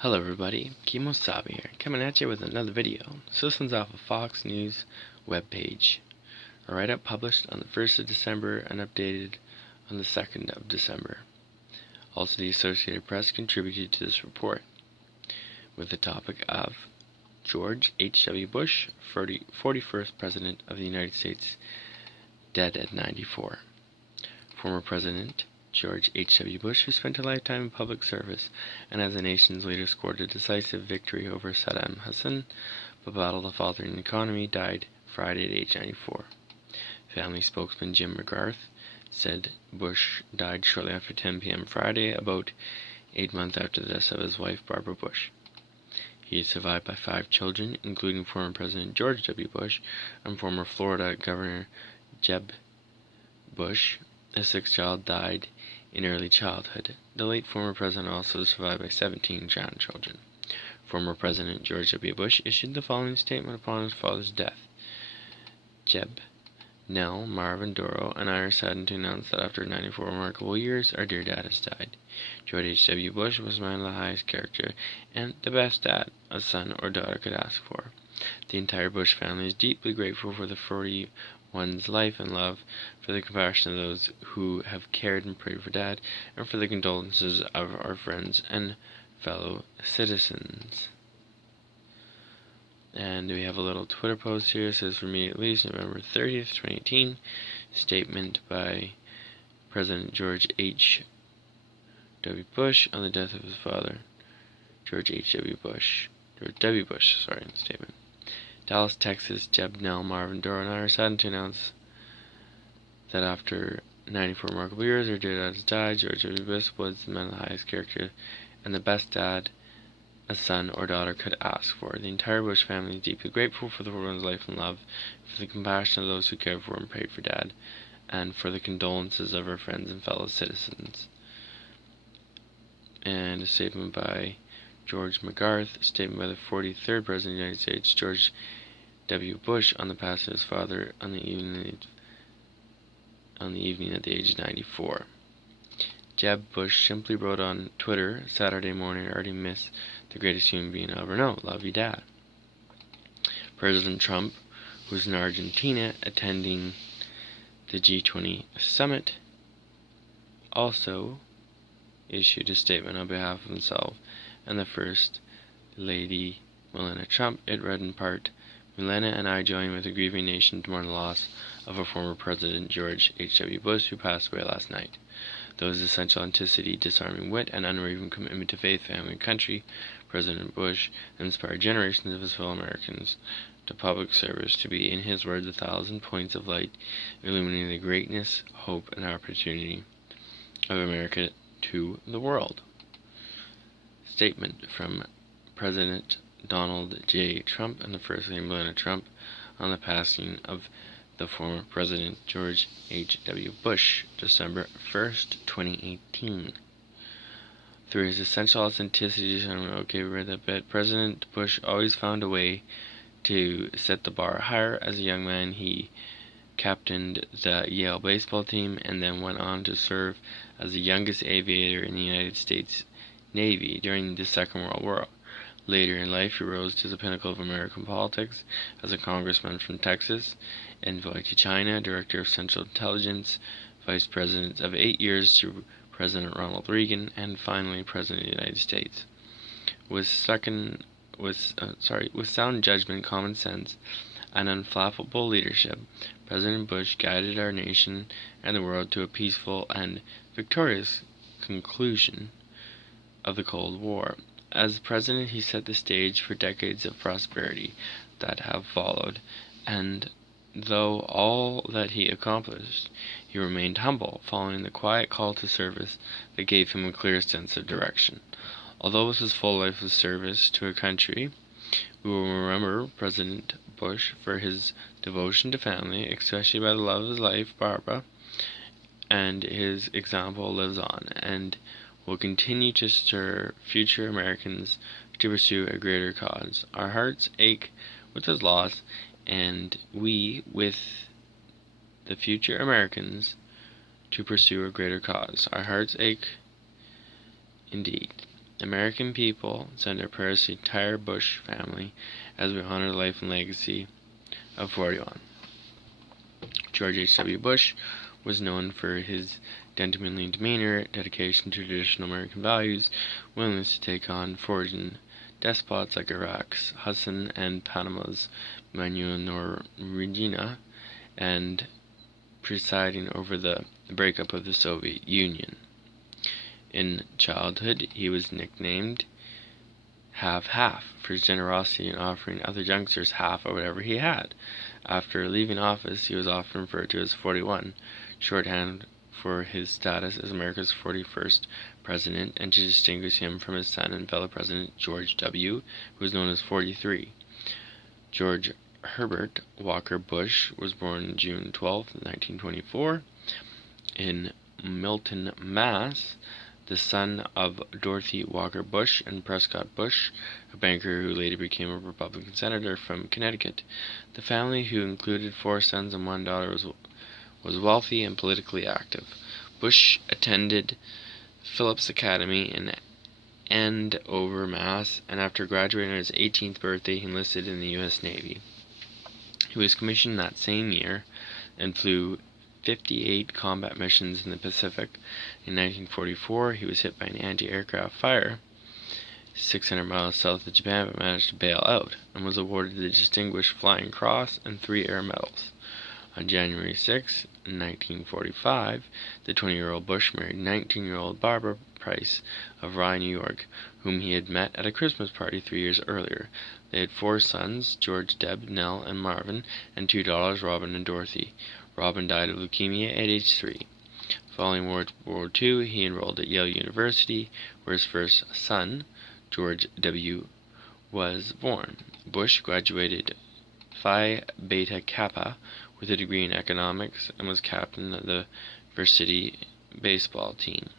Hello everybody, Kemo Sabi here, coming at you with another video. So this one's off of Fox News webpage. A write-up published on the 1st of December and updated on the 2nd of December. Also, the Associated Press contributed to this report with the topic of George H.W. Bush, 41st President of the United States, dead at 94. Former President George H.W. Bush, who spent a lifetime in public service and as the nation's leader scored a decisive victory over Saddam Hussein, but battled a faltering economy, died Friday at age 94. Family spokesman Jim McGarth said Bush died shortly after 10 p.m. Friday, about 8 months after the death of his wife Barbara Bush. He is survived by 5 children, including former President George W. Bush and former Florida Governor Jeb Bush. A 6th child died in early childhood. The late former president also was survived by 17 grandchildren. Former President George W. Bush issued the following statement upon his father's death. Jeb, Nell, Marvin, Doro, and I are saddened to announce that after 94 remarkable years, our dear dad has died. George H.W. Bush was a man of the highest character and the best dad a son or daughter could ask for. The entire Bush family is deeply grateful for the 41's life and love, for the compassion of those who have cared and prayed for Dad, and for the condolences of our friends and fellow citizens. And we have a little Twitter post here. It says, for me at least, November 30th, 2018, statement by President George H.W. Bush on the death of his father, George H.W. Bush. George W. Bush, statement. Dallas, Texas, Jeb, Nell, Marvin, Doro, and I are saddened to announce that after 94 remarkable years, our dear dad has died. George W. Bush was the man of the highest character and the best dad a son or daughter could ask for. The entire Bush family is deeply grateful for the one's life and love, for the compassion of those who cared for and prayed for Dad, and for the condolences of our friends and fellow citizens. And a statement by George McGarth, statement by the 43rd President of the United States, George W. Bush, on the passing of his father on the evening at the age of 94. Jeb Bush simply wrote on Twitter Saturday morning, I already miss the greatest human being I'll ever know. Love you, Dad. President Trump, who's in Argentina attending the G20 summit, also issued a statement on behalf of himself and the First Lady, Melania Trump. It read in part, Melania and I join with the grieving nation to mourn the loss of our former President George H.W. Bush, who passed away last night. Though his essential authenticity, disarming wit, and unwavering commitment to faith, family, and country, President Bush inspired generations of his fellow Americans to public service to be, in his words, 1,000 points of light, illuminating the greatness, hope, and opportunity of America to the world. Statement from President Donald J. Trump and the First Lady Melania Trump on the passing of the former President George H.W. Bush, December 1st, 2018. Through his essential authenticity, we read that bit. President Bush always found a way to set the bar higher. As a young man, he captained the Yale baseball team and then went on to serve as the youngest aviator in the United States Navy during the Second World War. Later in life, he rose to the pinnacle of American politics as a congressman from Texas, envoy to China, director of Central Intelligence, vice president of 8 years to President Ronald Reagan, and finally President of the United States. With sound judgment, common sense, and unflappable leadership, President Bush guided our nation and the world to a peaceful and victorious conclusion of the Cold War. As president, he set the stage for decades of prosperity that have followed, and though all that he accomplished, he remained humble, following the quiet call to service that gave him a clear sense of direction. Although it was his full life of service to a country, we will remember President Bush for his devotion to family, especially by the love of his life, Barbara, and his example lives on and will continue to stir future Americans to pursue a greater cause. Our hearts ache with his loss, and we, with the future Americans, to pursue a greater cause. Our hearts ache indeed. American people send our prayers to the entire Bush family as we honor the life and legacy of 41. George H.W. Bush was known for his gentlemanly demeanor, dedication to traditional American values, willingness to take on foreign despots like Iraq's Hussein and Panama's Manuel Noriega, and presiding over the breakup of the Soviet Union. In childhood, he was nicknamed Half-Half for his generosity in offering other youngsters half of whatever he had. After leaving office, he was often referred to as 41, shorthand for his status as America's 41st president, and to distinguish him from his son and fellow president George W., who was known as 43. George Herbert Walker Bush was born June 12, 1924, in Milton, Mass., the son of Dorothy Walker Bush and Prescott Bush, a banker who later became a Republican senator from Connecticut. The family, who included 4 sons and 1 daughter, was wealthy and politically active. Bush attended Phillips Academy in Andover, Mass., and after graduating on his 18th birthday, he enlisted in the U.S. Navy. He was commissioned that same year and flew 58 combat missions in the Pacific. In 1944, he was hit by an anti-aircraft fire 600 miles south of Japan, but managed to bail out, and was awarded the Distinguished Flying Cross and 3 Air Medals. On January 6, 1945, the 20-year-old Bush married 19-year-old Barbara Price of Rye, New York, whom he had met at a Christmas party 3 years earlier. They had 4 sons, George, Deb, Nell, and Marvin, and 2 daughters, Robin and Dorothy. Robin died of leukemia at age 3. Following World War II, he enrolled at Yale University, where his first son, George W., was born. Bush graduated Phi Beta Kappa with a degree in economics and was captain of the varsity baseball team.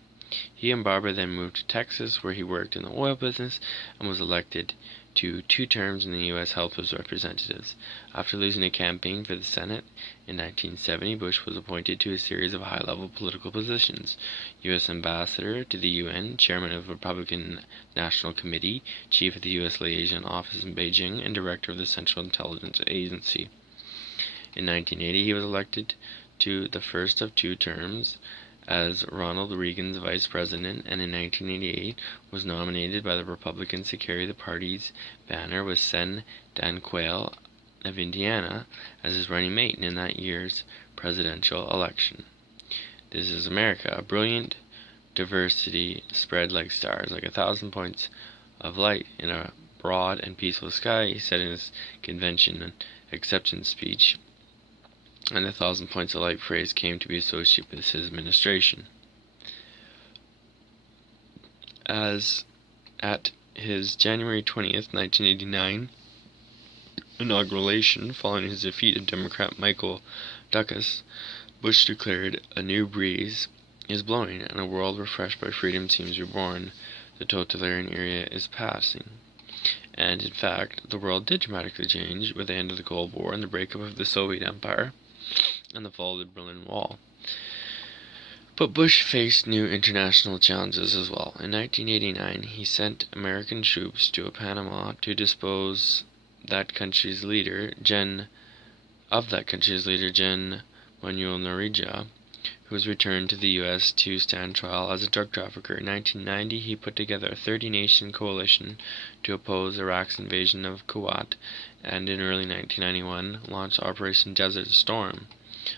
He and Barbara then moved to Texas, where he worked in the oil business and was elected to 2 terms in the U.S. House of Representatives. After losing a campaign for the Senate in 1970, Bush was appointed to a series of high-level political positions: U.S. Ambassador to the UN, Chairman of the Republican National Committee, Chief of the U.S. Liaison Office in Beijing, and Director of the Central Intelligence Agency. In 1980, he was elected to the first of 2 terms as Ronald Reagan's vice president, and in 1988 was nominated by the Republicans to carry the party's banner with Sen Dan Quayle of Indiana as his running mate in that year's presidential election. This is America, a brilliant diversity spread like stars, like 1,000 points of light in a broad and peaceful sky, he said in his convention and acceptance speech. And the 1,000 points of light phrase came to be associated with his administration. As at his January 20th, 1989 inauguration, following his defeat of Democrat Michael Dukakis, Bush declared, "A new breeze is blowing, and a world refreshed by freedom seems reborn. The totalitarian era is passing." And in fact, the world did dramatically change with the end of the Cold War and the breakup of the Soviet Empire and the fall of the Berlin Wall. But Bush faced new international challenges as well. In 1989, he sent American troops to Panama to depose that country's leader, Gen Manuel Noriega, who was returned to the U.S. to stand trial as a drug trafficker. In 1990, he put together a 30-nation coalition to oppose Iraq's invasion of Kuwait, and in early 1991 launched Operation Desert Storm,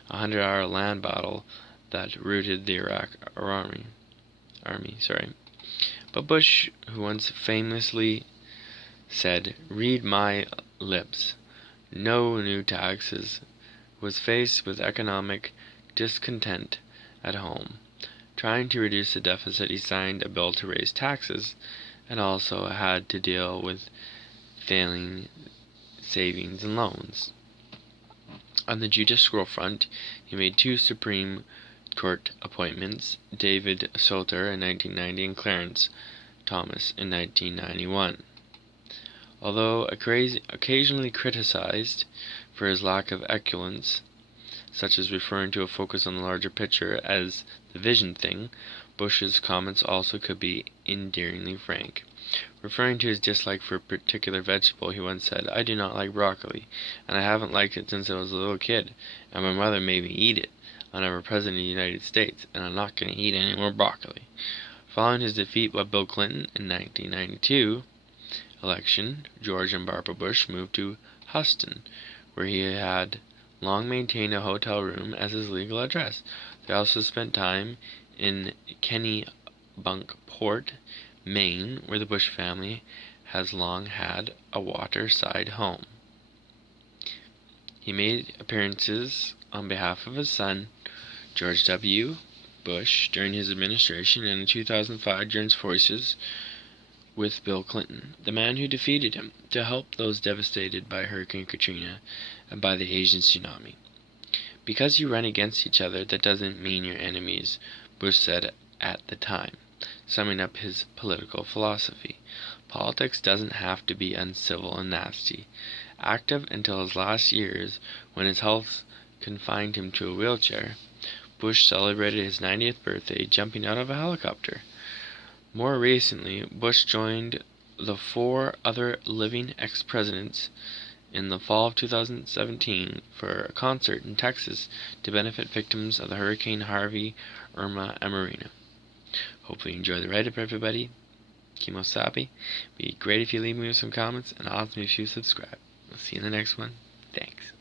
a 100-hour land battle that routed the Iraq army. But Bush, who once famously said, "Read my lips, no new taxes," was faced with economic discontent at home. Trying to reduce the deficit, he signed a bill to raise taxes, and also had to deal with failing savings and loans. On the judicial front, he made 2 Supreme Court appointments, David Souter in 1990 and Clarence Thomas in 1991. Although occasionally criticized for his lack of eloquence, such as referring to a focus on the larger picture as the vision thing, Bush's comments also could be endearingly frank. Referring to his dislike for a particular vegetable, he once said, "I do not like broccoli, and I haven't liked it since I was a little kid, and my mother made me eat it. I'm never president of the United States, and I'm not going to eat any more broccoli." Following his defeat by Bill Clinton in the 1992 election, George and Barbara Bush moved to Houston, where he had long maintained a hotel room as his legal address. They also spent time in Kennebunkport, Maine, where the Bush family has long had a waterside home. He made appearances on behalf of his son, George W. Bush, during his administration, and in 2005 joined forces with Bill Clinton, the man who defeated him, to help those devastated by Hurricane Katrina and by the Asian tsunami. "Because you run against each other, that doesn't mean you're enemies," Bush said at the time, summing up his political philosophy. Politics doesn't have to be uncivil and nasty. Active until his last years, when his health confined him to a wheelchair, Bush celebrated his 90th birthday jumping out of a helicopter. More recently, Bush joined the 4 other living ex-presidents in the fall of 2017 for a concert in Texas to benefit victims of the Hurricane Harvey, Irma, and Marina. Hopefully you enjoy the write-up, everybody. Kemo, Sabi. It'd be great if you leave me with some comments, and awesome if you subscribe. I'll see you in the next one. Thanks.